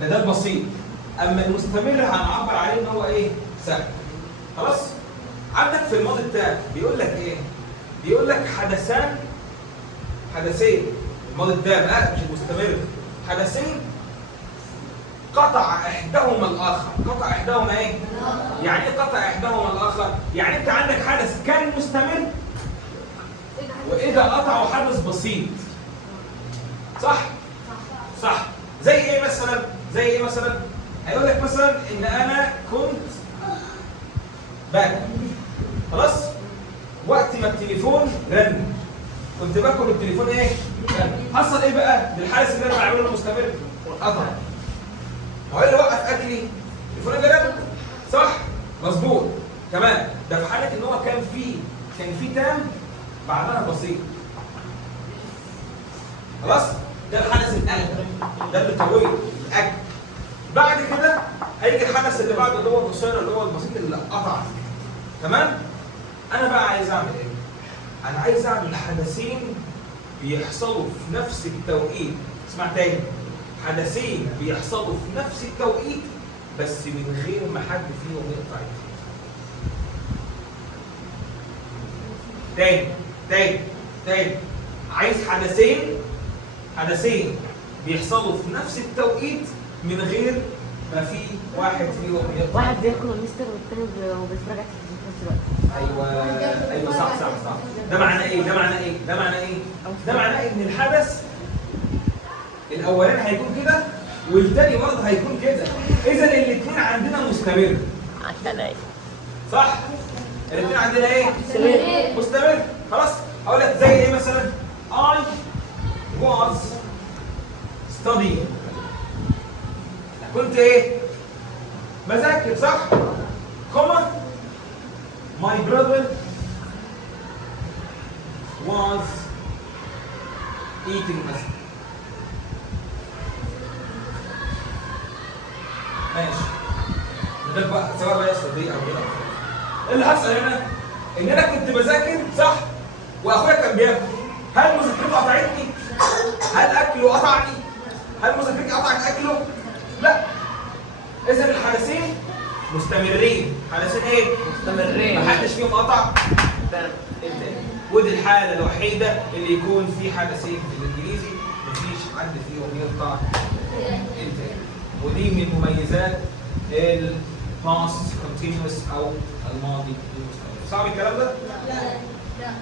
ده البسيط. اما المستمر هنعبر عليه ان هو ايه؟ سهل. خلاص؟ عندك في الماضي التام بيقول لك ايه؟ بيقول لك حدثين الماضي التام مش المستمر، حدثين قطع احداهما الاخر. قطع احداهما ايه؟ يعني ايه قطع احداهما الاخر؟ يعني انت عندك حدث كان مستمر واذا قطعه حدث بسيط. صح؟ صح. زي ايه مثلا؟ زي ايه مثلا؟ هيقول لك مثلا ان انا كنت باكل. خلاص؟ وقت ما التليفون رن كنت باكل التليفون ايه؟ رن. حصل ايه بقى للحدث اللي انا بعمله مستمر؟ قطع. هو ايه اللي وقف اكلي؟ التليفون اللي رن. صح؟ مظبوط. كمان ده في حاله ان هو كان في تام بعدها بسيط. خلاص؟ ده الحدث الاقدم، ده اللي طويل الاجل. بعد كده هيجي الحدث اللي بعده اللي هو القصير اللي هو البسيط اللي قطع. تمام؟ انا بقى عايز اعمل ايه؟ انا عايز اعمل حدثين بيحصلوا في نفس التوقيت. اسمع تاني، حدثين بيحصلوا في نفس التوقيت بس من غير ما حد فيهم يقطع التاني. تاني عايز حدثين بيحصلوا في نفس التوقيت من غير ما في واحد فيهم يقطع. واحد بياكل المستر والتاني بيتفرج على التلفزيون في نفس الوقت. ايوه صح. ده معناه ايه؟ ده معناه ان الحدث الاولاني هيكون كده والتاني برضه هيكون كده. اذا الاثنين عندنا مستمر. صح؟ الاثنين عندنا ايه؟ مستمر. خلاص؟ هقول لك زي ايه مثلا؟ I was studying. كنت ايه؟ بذاكر. صح؟ كوما my brother was eating مثلا. ماشي. ده بقى سواء بقى يحصل دي او كده. ايه اللي حصل هنا؟ ان انا كنت بذاكر صح؟ واخويا كان بياكل. هل مذاكرته قطعتني؟ هل اكله قطعني؟ هل مذاكرتي قطعت اكله؟ لا. اذا الحدثين مستمرين. حدثين ايه؟ مستمرين. محدش فيهم قطع التاني. ودي الحاله الوحيده اللي يكون في حدثين في الانجليزي مفيش حد فيهم يقطع التاني. ودي من مميزات الباست كونتينوس او الماضي المستمر. صعب الكلام ده؟ لا